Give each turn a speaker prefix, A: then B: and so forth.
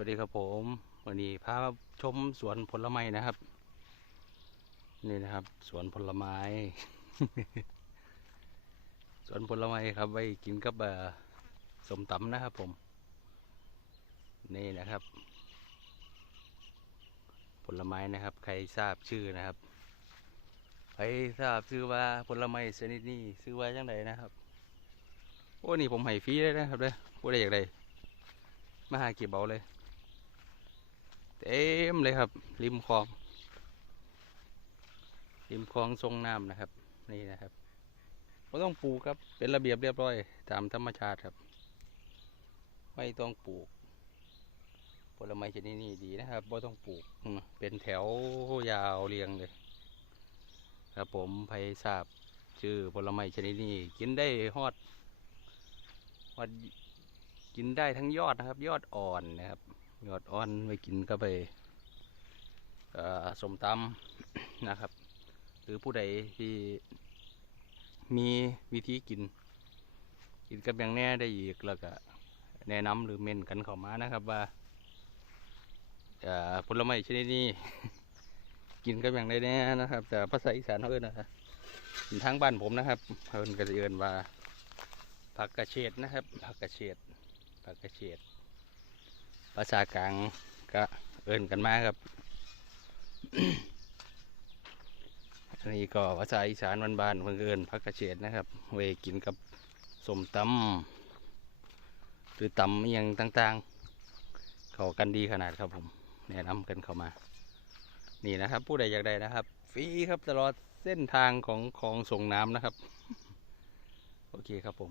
A: วัสดีครับผมวันนี้พาชมสวนผลไม้นะครับ นี่นะครับ สวนผลไม้ สวนผลไม้ครับไว้กินกับสมตำนะครับ ผม นี่นะครับ ผลไม้นะครับ ใครทราบชื่อนะครับใครทราบชื่อว่าผลไม้ชนิดนี้ชื่อว่าจังไดนะครับโอ้นี่ผมให้ฟรีเลยนะครับเด้อผู้ใดอยากได้มาหาเก็บเอาเลย เต็มเลยครับ ริมคลอง ริมคลองทรงน้ำนะครับ นี่นะครับไม่ต้องปลูกครับ เป็นระเบียบเรียบร้อย ตามธรรมชาติครับ ไม่ต้องปลูกผลไม้ชนิดนี้ดีนะครับไม่ต้องปลูก เป็นแถวยาวเรียงเลยครับผมไพศาบชื่อผลไม้ชนิดนี้ กินได้ฮอดฮอดกินได้ทั้งยอดนะครับ ยอดอ่อนนะครับ ยอดอ่อนไว้กินก็ไปเอ่อสมตำนะครับ หรือผู้ใดที่มีวิธีกิน กินกับอย่างแน่ได้อีกแล้วก็แนะนำหรือเมนกันเข้ามานะครับว่าผลไม้ชนิดนี้ กินกับอย่างไรแน่นะครับ แต่ภาษาอีสานเขาเอิ้นนะครับทางบ้านผมนะครับเขาเอิ้นก็จะเอิ้นว่าผักกระเฉดนะครับผักกระเฉดผักกระเฉด ภาษากลางก็เอิ้นกันมาครับ อันนี้ก็ภาษาอีสานบ้านๆเพิ่นเอิ้นผักกระเฉดนะครับไว้กินกับสมตำหรือตำอย่างต่างๆ เข้ากันดีขนาดครับผมแนะนำกันเข้ามา นี่นะครับ ผู้ใดอยากได้นะครับ ฟรีครับตลอดเส้นทางของของส่งน้ำนะครับ โอเคครับผม